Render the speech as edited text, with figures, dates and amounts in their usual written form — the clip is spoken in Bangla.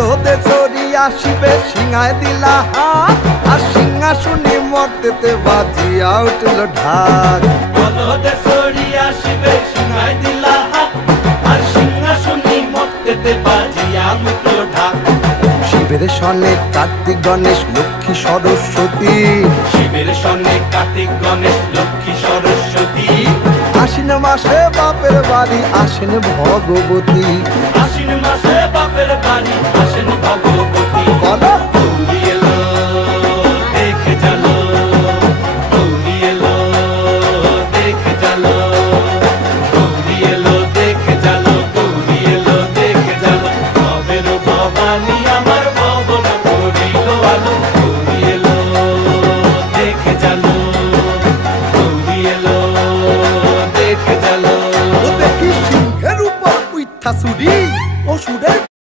বলদে চড়ি আসিবে সিংহায় দিলা হাত, আর সিংহাসনে মর্তেতে বাজিয়া উঠল ঢাক। বলদে চড়ি আসিবে সিংহায় দিলা হাত, আর সিংহাসনে মর্তেতে বাজিয়া উঠল ঢাক। শিবের সনে কার্তিক গণেশ লক্ষ্মী সরস্বতী, শিবের সনে কার্তিক গণেশ লক্ষ্মী সরস্বতী। আশ্বিন মাসে বাপের বাড়ি আসেন ভগবতী, আশ্বিন মাসে